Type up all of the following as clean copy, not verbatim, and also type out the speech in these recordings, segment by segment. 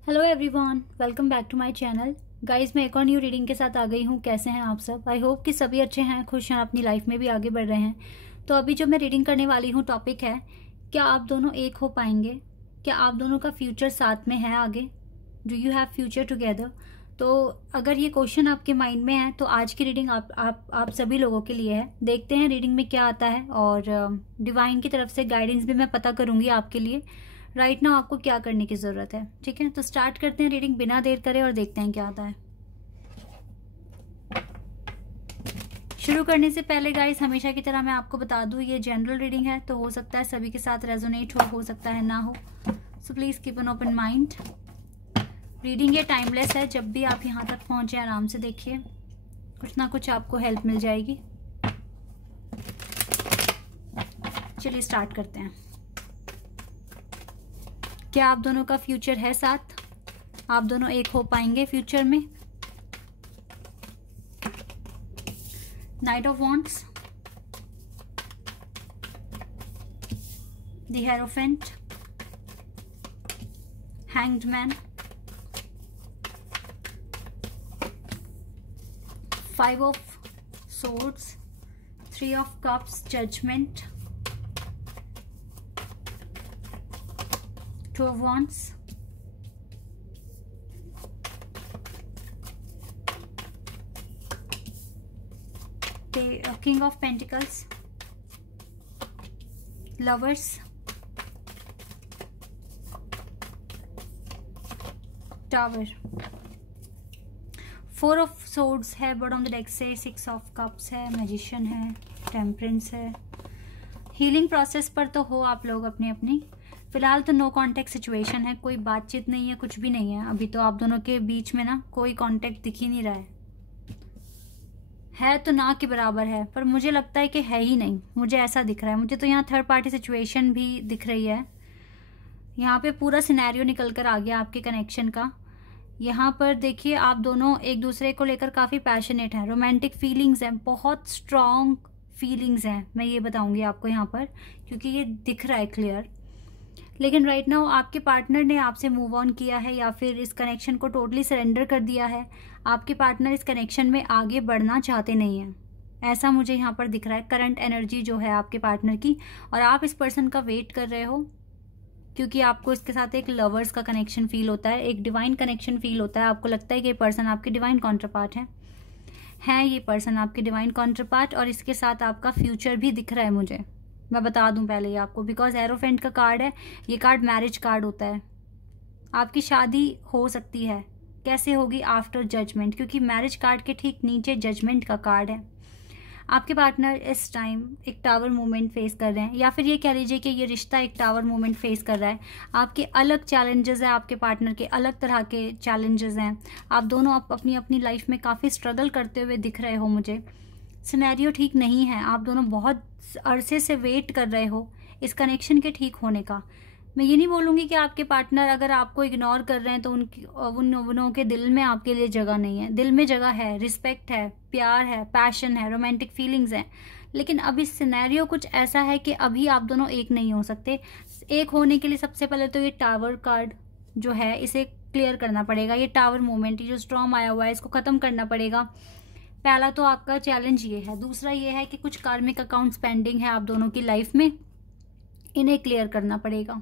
Hello everyone, welcome back to my channel. Guys, मैं एक और न्यू रीडिंग के साथ आ गई हूँ। कैसे हैं आप सब? आई होप कि सभी अच्छे हैं, खुश हैं, अपनी लाइफ में भी आगे बढ़ रहे हैं। तो अभी जो मैं रीडिंग करने वाली हूँ, टॉपिक है, क्या आप दोनों एक हो पाएंगे? क्या आप दोनों का फ्यूचर साथ में है आगे? Do you have future together? तो अगर ये क्वेश्चन आपके माइंड में है तो आज की रीडिंग आप सभी लोगों के लिए है। देखते हैं रीडिंग में क्या आता है, और डिवाइन की तरफ से गाइडेंस भी मैं पता करूंगी आपके लिए। राइट नाउ आपको क्या करने की जरूरत है, ठीक है? तो स्टार्ट करते हैं रीडिंग बिना देर करे और देखते हैं क्या आता है। शुरू करने से पहले गाइस, हमेशा की तरह मैं आपको बता दूं, ये जनरल रीडिंग है, तो हो सकता है सभी के साथ रेजोनेट हो सकता है ना हो। So please keep an open mind. Reading ये टाइमलेस है। जब भी आप यहाँ तक पहुंचे आराम से देखिए, कुछ ना कुछ आपको हेल्प मिल जाएगी। चलिए स्टार्ट करते हैं। क्या आप दोनों का फ्यूचर है साथ? आप दोनों एक हो पाएंगे फ्यूचर में? Night of wands, the hierophant, hanged man, 5 of swords, 3 of cups, judgment, 2 of wands, the king of pentacles, lovers, tower, 4 of swords है बॉटम ऑफ द डेक से, 6 ऑफ कप्स है, मैजिशियन है, टेम्परेंस है। Healing process पर तो हो आप लोग अपनी अपनी। फिलहाल तो नो कांटेक्ट सिचुएशन है, कोई बातचीत नहीं है, कुछ भी नहीं है अभी तो आप दोनों के बीच में ना कोई कांटेक्ट दिख ही नहीं रहा है तो ना के बराबर है, पर मुझे लगता है कि है ही नहीं। मुझे ऐसा दिख रहा है। मुझे तो यहाँ थर्ड पार्टी सिचुएशन भी दिख रही है। यहाँ पे पूरा सिनेरियो निकल कर आ गया आपके कनेक्शन का। यहाँ पर देखिए, आप दोनों एक दूसरे को लेकर काफी पैशनेट हैं, रोमांटिक फीलिंग्स हैं, बहुत स्ट्रॉन्ग फीलिंग्स हैं। मैं ये बताऊंगी आपको यहाँ पर, क्योंकि ये दिख रहा है क्लियर। लेकिन राइट नाउ आपके पार्टनर ने आपसे मूव ऑन किया है, या फिर इस कनेक्शन को टोटली सरेंडर कर दिया है। आपके पार्टनर इस कनेक्शन में आगे बढ़ना चाहते नहीं है, ऐसा मुझे यहाँ पर दिख रहा है। करंट एनर्जी जो है आपके पार्टनर की, और आप इस पर्सन का वेट कर रहे हो, क्योंकि आपको इसके साथ एक लवर्स का कनेक्शन फील होता है, एक डिवाइन कनेक्शन फील होता है। आपको लगता है कि ये पर्सन आपके डिवाइन कॉन्ट्रपार्ट है ये पर्सन आपके डिवाइन कॉन्ट्रपार्ट, और इसके साथ आपका फ्यूचर भी दिख रहा है मुझे। मैं बता दूं पहले ही आपको, बिकॉज एरोफेंट का कार्ड है। ये कार्ड मैरिज कार्ड होता है। आपकी शादी हो सकती है, कैसे होगी? आफ्टर जजमेंट, क्योंकि मैरिज कार्ड के ठीक नीचे जजमेंट का कार्ड है। आपके पार्टनर इस टाइम एक टावर मूवमेंट फेस कर रहे हैं, या फिर ये कह लीजिए कि ये रिश्ता एक टावर मूवमेंट फेस कर रहा है। आपके अलग चैलेंजेस हैं, आपके पार्टनर के अलग तरह के चैलेंजेस हैं। आप दोनों अपनी अपनी लाइफ में काफ़ी स्ट्रगल करते हुए दिख रहे हो मुझे। सिनेरियो ठीक नहीं है। आप दोनों बहुत अरसे से वेट कर रहे हो इस कनेक्शन के ठीक होने का। मैं ये नहीं बोलूँगी कि आपके पार्टनर अगर आपको इग्नोर कर रहे हैं तो उन के दिल में आपके लिए जगह नहीं है। दिल में जगह है, रिस्पेक्ट है, प्यार है, पैशन है, रोमांटिक फीलिंग्स हैं। लेकिन अभी सिनेरियो कुछ ऐसा है कि अभी आप दोनों एक नहीं हो सकते। एक होने के लिए सबसे पहले तो ये टावर कार्ड जो है, इसे क्लियर करना पड़ेगा। ये टावर मूवमेंट, ये जो स्टॉर्म आया हुआ है, इसको खत्म करना पड़ेगा। पहला तो आपका चैलेंज ये है। दूसरा ये है कि कुछ कार्मिक अकाउंट्स पेंडिंग है आप दोनों की लाइफ में, इन्हें क्लियर करना पड़ेगा।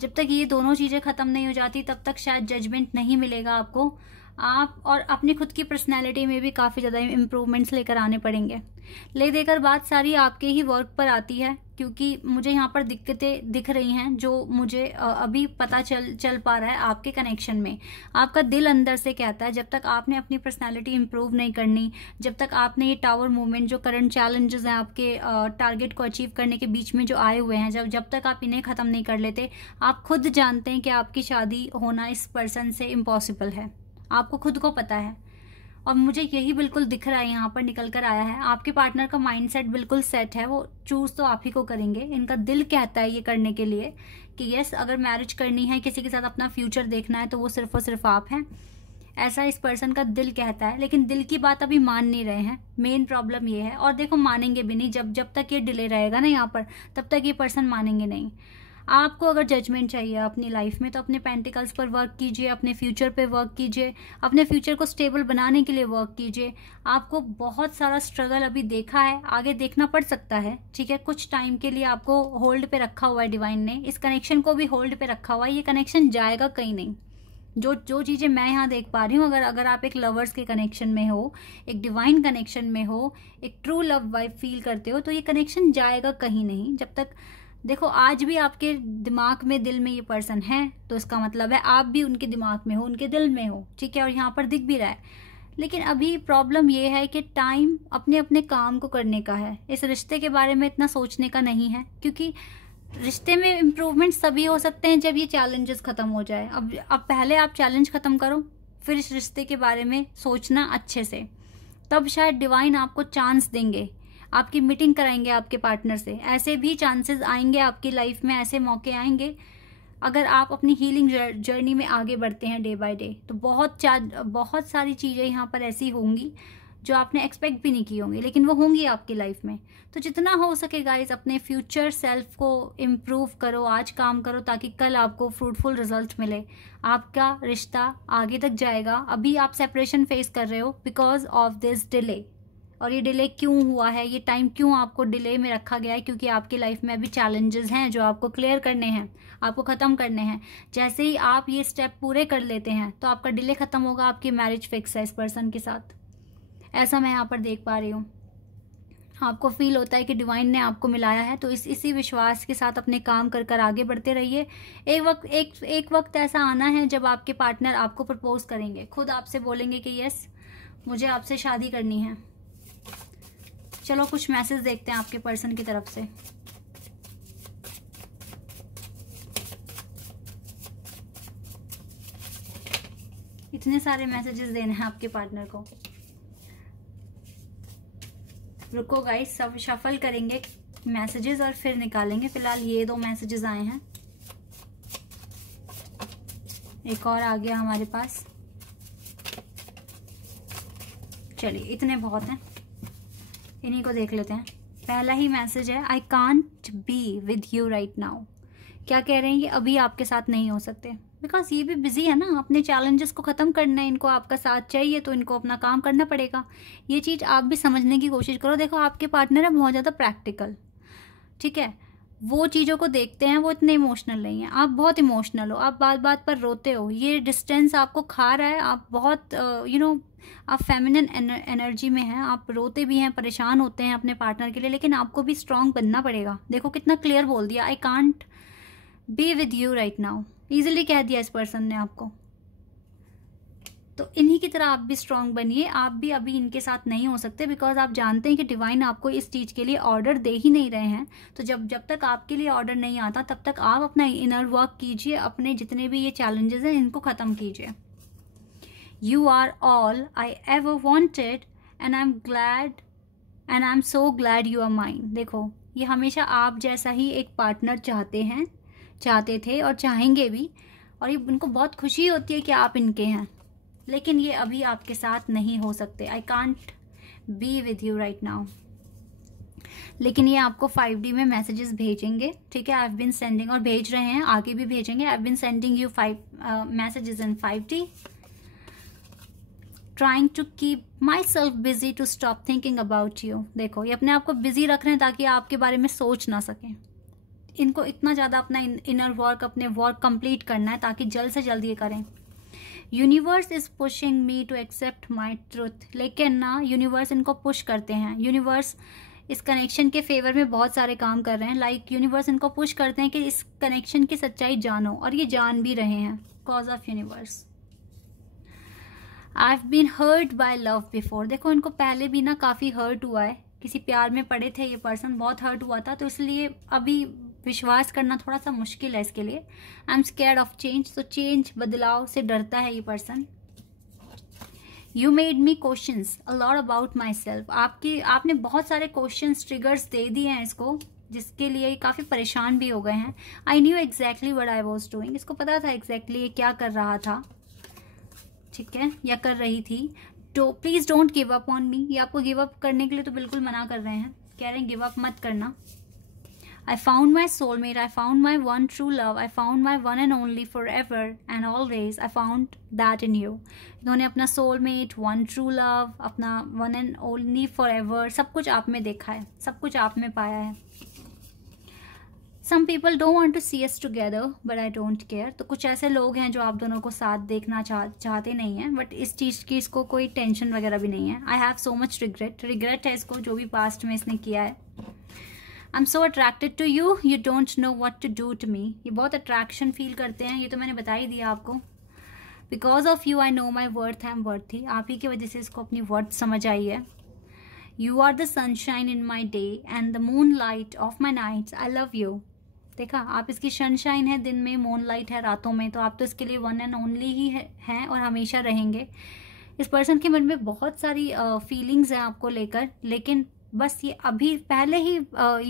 जब तक ये दोनों चीजें खत्म नहीं हो जाती तब तक शायद जजमेंट नहीं मिलेगा आपको। आप और अपनी खुद की पर्सनैलिटी में भी काफ़ी ज़्यादा इम्प्रूवमेंट्स लेकर आने पड़ेंगे। ले देकर बात सारी आपके ही वर्क पर आती है, क्योंकि मुझे यहाँ पर दिक्कतें दिख रही हैं जो मुझे अभी पता चल पा रहा है आपके कनेक्शन में। आपका दिल अंदर से कहता है, जब तक आपने अपनी पर्सनैलिटी इम्प्रूव नहीं करनी, जब तक आपने ये टावर मूवमेंट, जो करंट चैलेंजेस हैं आपके टारगेट को अचीव करने के बीच में जो आए हुए हैं, जब तक आप इन्हें ख़त्म नहीं कर लेते, आप खुद जानते हैं कि आपकी शादी होना इस पर्सन से इम्पॉसिबल है। आपको खुद को पता है, और मुझे यही बिल्कुल दिख रहा है, यहाँ पर निकल कर आया है। आपके पार्टनर का माइंडसेट बिल्कुल सेट है, वो चूज तो आप ही को करेंगे। इनका दिल कहता है ये करने के लिए कि यस, अगर मैरिज करनी है, किसी के साथ अपना फ्यूचर देखना है, तो वो सिर्फ और सिर्फ आप हैं। ऐसा इस पर्सन का दिल कहता है, लेकिन दिल की बात अभी मान नहीं रहे हैं। मेन प्रॉब्लम ये है, और देखो मानेंगे भी नहीं। जब तक ये डिले रहेगा ना यहाँ पर, तब तक ये पर्सन मानेंगे नहीं। आपको अगर जजमेंट चाहिए अपनी लाइफ में तो अपने पेंटिकल्स पर वर्क कीजिए, अपने फ्यूचर पे वर्क कीजिए, अपने फ्यूचर को स्टेबल बनाने के लिए वर्क कीजिए। आपको बहुत सारा स्ट्रगल अभी देखा है, आगे देखना पड़ सकता है, ठीक है। कुछ टाइम के लिए आपको होल्ड पे रखा हुआ है डिवाइन ने, इस कनेक्शन को भी होल्ड पे रखा हुआ है। ये कनेक्शन जाएगा कहीं नहीं। जो चीज़ें मैं यहाँ देख पा रही हूँ, अगर आप एक लवर्स के कनेक्शन में हो, एक डिवाइन कनेक्शन में हो, एक ट्रू लव वाइब फील करते हो, तो ये कनेक्शन जाएगा कहीं नहीं जब तक। देखो आज भी आपके दिमाग में, दिल में ये पर्सन है, तो इसका मतलब है आप भी उनके दिमाग में हो, उनके दिल में हो, ठीक है। और यहाँ पर दिख भी रहा है। लेकिन अभी प्रॉब्लम ये है कि टाइम अपने अपने काम को करने का है, इस रिश्ते के बारे में इतना सोचने का नहीं है, क्योंकि रिश्ते में इम्प्रूवमेंट तभी हो सकते हैं जब ये चैलेंजेस खत्म हो जाए। अब पहले आप चैलेंज खत्म करो, फिर इस रिश्ते के बारे में सोचना अच्छे से, तब शायद डिवाइन आपको चांस देंगे, आपकी मीटिंग कराएंगे आपके पार्टनर से। ऐसे भी चांसेस आएंगे आपकी लाइफ में, ऐसे मौके आएंगे अगर आप अपनी हीलिंग जर्नी में आगे बढ़ते हैं डे बाय डे। तो बहुत सारी चीज़ें यहाँ पर ऐसी होंगी जो आपने एक्सपेक्ट भी नहीं की होंगी, लेकिन वो होंगी आपकी लाइफ में। तो जितना हो सके गाइज अपने फ्यूचर सेल्फ को इम्प्रूव करो, आज काम करो, ताकि कल आपको फ्रूटफुल रिजल्ट मिले, आपका रिश्ता आगे तक जाएगा। अभी आप सेपरेशन फेस कर रहे हो बिकॉज ऑफ दिस डिले। और ये डिले क्यों हुआ है, ये टाइम क्यों आपको डिले में रखा गया है, क्योंकि आपकी लाइफ में अभी चैलेंजेस हैं जो आपको क्लियर करने हैं, आपको ख़त्म करने हैं। जैसे ही आप ये स्टेप पूरे कर लेते हैं तो आपका डिले ख़त्म होगा, आपकी मैरिज फिक्स है इस पर्सन के साथ। ऐसा मैं यहाँ पर देख पा रही हूँ। आपको फील होता है कि डिवाइन ने आपको मिलाया है, तो इसी विश्वास के साथ अपने काम कर कर आगे बढ़ते रहिए। एक वक्त ऐसा आना है जब आपके पार्टनर आपको प्रपोज करेंगे, खुद आपसे बोलेंगे कि यस मुझे आपसे शादी करनी है। चलो कुछ मैसेज देखते हैं आपके पर्सन की तरफ से। इतने सारे मैसेजेस देने हैं आपके पार्टनर को। रुको गाइस, सब शफल करेंगे मैसेजेस और फिर निकालेंगे। फिलहाल ये 2 मैसेजेस आए हैं, एक और आ गया हमारे पास। चलिए इतने बहुत हैं, इन्हीं को देख लेते हैं। पहला ही मैसेज है, I can't be with you right now. क्या कह रहे हैं ये, अभी आपके साथ नहीं हो सकते, बिकॉज ये भी बिजी है ना, अपने चैलेंजेस को ख़त्म करना है, इनको आपका साथ चाहिए, तो इनको अपना काम करना पड़ेगा। ये चीज़ आप भी समझने की कोशिश करो। देखो आपके पार्टनर है बहुत ज़्यादा प्रैक्टिकल, ठीक है, वो चीज़ों को देखते हैं, वो इतने इमोशनल नहीं है। आप बहुत इमोशनल हो, आप बात बात पर रोते हो, ये डिस्टेंस आपको खा रहा है। आप बहुत आप फेमिनिन एनर्जी में हैं, आप रोते भी हैं, परेशान होते हैं अपने पार्टनर के लिए, लेकिन आपको भी स्ट्रांग बनना पड़ेगा। देखो कितना क्लियर बोल दिया, I can't be with you right now, easily कह दिया इस पर्सन ने आपको। तो इन्हीं की तरह आप भी स्ट्रांग बनिए। आप भी अभी इनके साथ नहीं हो सकते, बिकॉज आप जानते हैं कि डिवाइन आपको इस चीज़ के लिए ऑर्डर दे ही नहीं रहे हैं। तो जब तक आपके लिए ऑर्डर नहीं आता तब तक आप अपना इनर वर्क कीजिए, अपने जितने भी ये चैलेंजेस हैं इनको ख़त्म कीजिए। You are all I ever wanted and I am glad and I am so glad you are mine. देखो ये हमेशा आप जैसा ही एक पार्टनर चाहते थे और चाहेंगे भी, और ये उनको बहुत खुशी होती है कि आप इनके हैं, लेकिन ये अभी आपके साथ नहीं हो सकते। I can't be with you right now. लेकिन ये आपको 5D में मैसेजेस भेजेंगे, ठीक है। आई हैव बीन सेंडिंग, और भेज रहे हैं, आगे भी भेजेंगे। I have been sending you 5 messages in 5D, trying to keep myself busy to stop thinking about you. देखो ये अपने आप को बिजी रख रहे हैं ताकि आपके बारे में सोच ना सकें। इनको इतना ज़्यादा अपना इनर वर्क, अपने वर्क कंप्लीट करना है ताकि जल्द से जल्द ये करें। Universe is pushing me to accept my truth. लेकिन ना यूनिवर्स इनको पुश करते हैं, यूनिवर्स इस कनेक्शन के फेवर में बहुत सारे काम कर रहे हैं। लाइक यूनिवर्स इनको पुश करते हैं कि इस कनेक्शन की सच्चाई जानो, और ये जान भी रहे हैं। Cause of universe, I have been hurt by love before. देखो इनको पहले भी ना काफ़ी हर्ट हुआ है, किसी प्यार में पड़े थे ये पर्सन, बहुत हर्ट हुआ था, तो इसलिए अभी विश्वास करना थोड़ा सा मुश्किल है इसके लिए। I am scared of change, तो चेंज, बदलाव से डरता है ये person. You made me questions a lot about my self. आपने बहुत सारे क्वेश्चंस, ट्रिगर्स दे दिए हैं इसको, जिसके लिए काफ़ी परेशान भी हो गए हैं। I knew exactly what I was doing. इसको पता था एग्जैक्टली ये क्या कर रहा था, ठीक है, या कर रही थी। तो please don't give up on me. ये आपको गिव अप करने के लिए तो बिल्कुल मना कर रहे हैं, कह रहे हैं गिव अप मत करना। I found my soulmate, I found my one true love, I found my one and only forever and always, I found that in you. इन्होंने अपना soulmate, one true love, अपना one and only forever सब कुछ आप में देखा है, सब कुछ आप में पाया है. Some people don't want to see us together, but I don't care. तो कुछ ऐसे लोग हैं जो आप दोनों को साथ देखना चाहते नहीं हैं, बट इस चीज़ की इसको कोई टेंशन वगैरह भी नहीं है. I have so much regret है इसको, जो भी पास्ट में इसने किया है. I'm so attracted to you, you don't know what to do to me. ये बहुत अट्रैक्शन फील करते हैं, ये तो मैंने बता ही दिया आपको. Because of you I know my worth, I'm worthy. आप ही की वजह से इसको अपनी वर्थ समझ आई है. You are the sunshine in my day and the moonlight of my nights. I love you. देखा, आप इसकी सनशाइन है दिन में, मूनलाइट है रातों में, तो आप तो इसके लिए वन एंड ओनली ही हैं और हमेशा रहेंगे. इस पर्सन के मन में बहुत सारी फीलिंग्स हैं आपको लेकर, लेकिन बस ये अभी पहले ही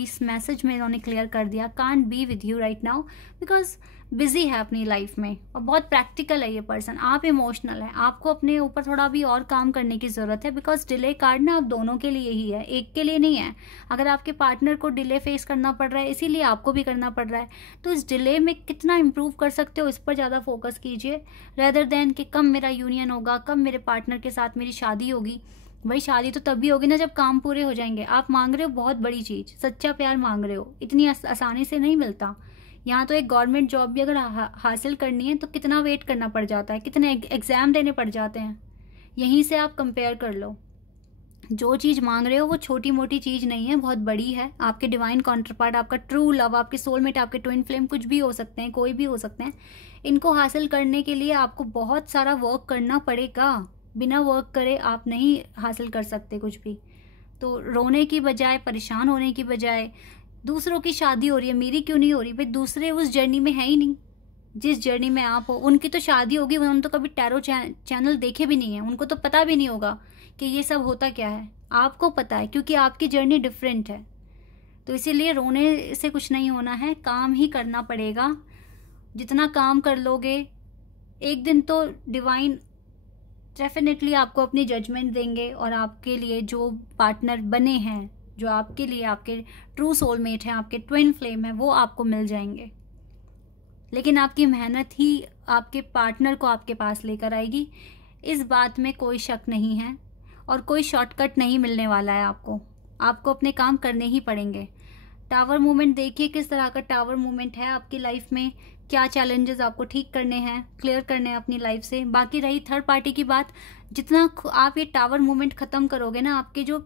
इस मैसेज में इन्होंने क्लियर कर दिया, can't be with you right now because busy है अपनी लाइफ में और बहुत प्रैक्टिकल है ये पर्सन. आप इमोशनल है, आपको अपने ऊपर थोड़ा भी और काम करने की ज़रूरत है बिकॉज डिले कार्ड ना आप दोनों के लिए ही है, एक के लिए नहीं है. अगर आपके पार्टनर को डिले फेस करना पड़ रहा है इसीलिए आपको भी करना पड़ रहा है, तो इस डिले में कितना इम्प्रूव कर सकते हो इस पर ज़्यादा फोकस कीजिए रेदर देन कि कब मेरा यूनियन होगा, कब मेरे पार्टनर के साथ मेरी शादी होगी. भाई शादी तो तभी होगी ना जब काम पूरे हो जाएंगे. आप मांग रहे हो बहुत बड़ी चीज़, सच्चा प्यार मांग रहे हो, इतनी आसानी से नहीं मिलता. यहाँ तो एक गवर्नमेंट जॉब भी अगर हासिल करनी है तो कितना वेट करना पड़ जाता है, कितने एग्ज़ाम देने पड़ जाते हैं. यहीं से आप कंपेयर कर लो, जो चीज़ मांग रहे हो वो छोटी मोटी चीज़ नहीं है, बहुत बड़ी है. आपके डिवाइन काउंटरपार्ट, आपका ट्रू लव, आपके सोलमेट, आपके ट्विन फ्लेम कुछ भी हो सकते हैं, कोई भी हो सकते हैं. इनको हासिल करने के लिए आपको बहुत सारा वर्क करना पड़ेगा. बिना वर्क करे आप नहीं हासिल कर सकते कुछ भी. तो रोने की बजाय, परेशान होने की बजाय, दूसरों की शादी हो रही है मेरी क्यों नहीं हो रही, भाई दूसरे उस जर्नी में है ही नहीं जिस जर्नी में आप हो. उनकी तो शादी होगी, उन्होंने तो कभी टैरो चैनल देखे भी नहीं है, उनको तो पता भी नहीं होगा कि ये सब होता क्या है. आपको पता है क्योंकि आपकी जर्नी डिफरेंट है. तो इसीलिए रोने से कुछ नहीं होना है, काम ही करना पड़ेगा. जितना काम कर लोगे एक दिन तो डिवाइन डेफिनेटली आपको अपनी जजमेंट देंगे और आपके लिए जो पार्टनर बने हैं, जो आपके लिए आपके ट्रू सोलमेट हैं, आपके ट्विन फ्लेम है, वो आपको मिल जाएंगे. लेकिन आपकी मेहनत ही आपके पार्टनर को आपके पास लेकर आएगी, इस बात में कोई शक नहीं है. और कोई शॉर्टकट नहीं मिलने वाला है आपको अपने काम करने ही पड़ेंगे. टावर मूवमेंट देखिए किस तरह का टावर मूवमेंट है आपकी लाइफ में, क्या चैलेंजेस आपको ठीक करने हैं, क्लियर करने हैं अपनी लाइफ से. बाकी रही थर्ड पार्टी की बात, जितना आप ये टावर मूवमेंट ख़त्म करोगे ना, आपके जो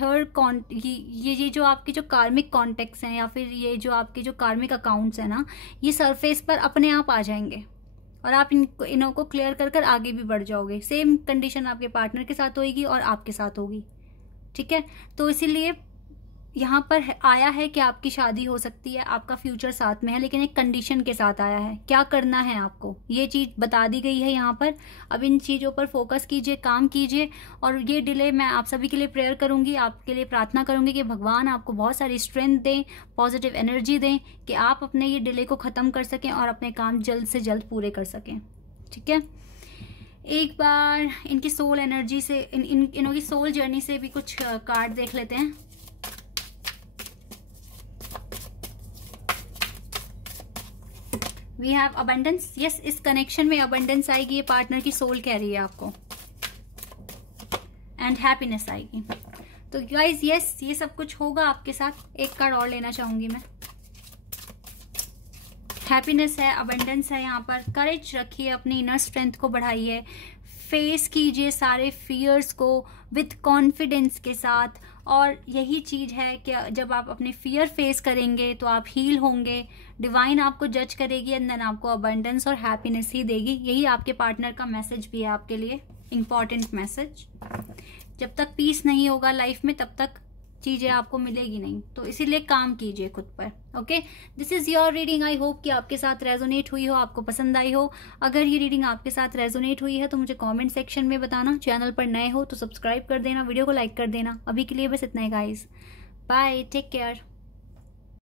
थर्ड ये जो आपके जो कार्मिक कॉन्टेक्ट्स हैं या फिर ये जो आपके जो कार्मिक अकाउंट्स हैं ना, ये सरफेस पर अपने आप आ जाएंगे और आप इनको को क्लियर कर आगे भी बढ़ जाओगे. सेम कंडीशन आपके पार्टनर के साथ होगी और आपके साथ होगी. ठीक है, तो इसीलिए यहाँ पर आया है कि आपकी शादी हो सकती है, आपका फ्यूचर साथ में है, लेकिन एक कंडीशन के साथ आया है. क्या करना है आपको ये चीज़ बता दी गई है यहाँ पर. अब इन चीज़ों पर फोकस कीजिए, काम कीजिए. और ये डिले मैं आप सभी के लिए प्रेयर करूँगी, आपके लिए प्रार्थना करूँगी कि भगवान आपको बहुत सारी स्ट्रेंथ दें, पॉजिटिव एनर्जी दें कि आप अपने ये डिले को ख़त्म कर सकें और अपने काम जल्द से जल्द पूरे कर सकें. ठीक है, एक बार इनकी सोल एनर्जी से, इनों की सोल जर्नी से भी कुछ कार्ड देख लेते हैं. We have abundance. यस, इस कनेक्शन में अबंडेंस आएगी, ये पार्टनर की सोल कह रही है आपको, एंड हैप्पीनेस आएगी. तो गाइज यस, ये सब कुछ होगा आपके साथ. एक कार्ड और लेना चाहूंगी मैं. हैप्पीनेस है, अबंडेंस है यहाँ पर. करेज रखिए, अपनी इनर स्ट्रेंथ को बढ़ाइए, फेस कीजिए सारे फियर्स को विथ कॉन्फिडेंस के साथ. और यही चीज़ है कि जब आप अपने फियर फेस करेंगे तो आप हील होंगे. डिवाइन आपको जज करेगी एंड देन आपको अबंडेंस और हैप्पीनेस ही देगी. यही आपके पार्टनर का मैसेज भी है आपके लिए, इम्पॉर्टेंट मैसेज. जब तक पीस नहीं होगा लाइफ में तब तक चीज़ें आपको मिलेगी नहीं, तो इसीलिए काम कीजिए खुद पर. Okay, this is your reading. I hope कि आपके साथ रेजोनेट हुई हो, आपको पसंद आई हो. अगर ये रीडिंग आपके साथ रेजोनेट हुई है तो मुझे कमेंट सेक्शन में बताना. चैनल पर नए हो तो सब्सक्राइब कर देना, वीडियो को लाइक कर देना. अभी के लिए बस इतना ही गाइस. Bye, take care.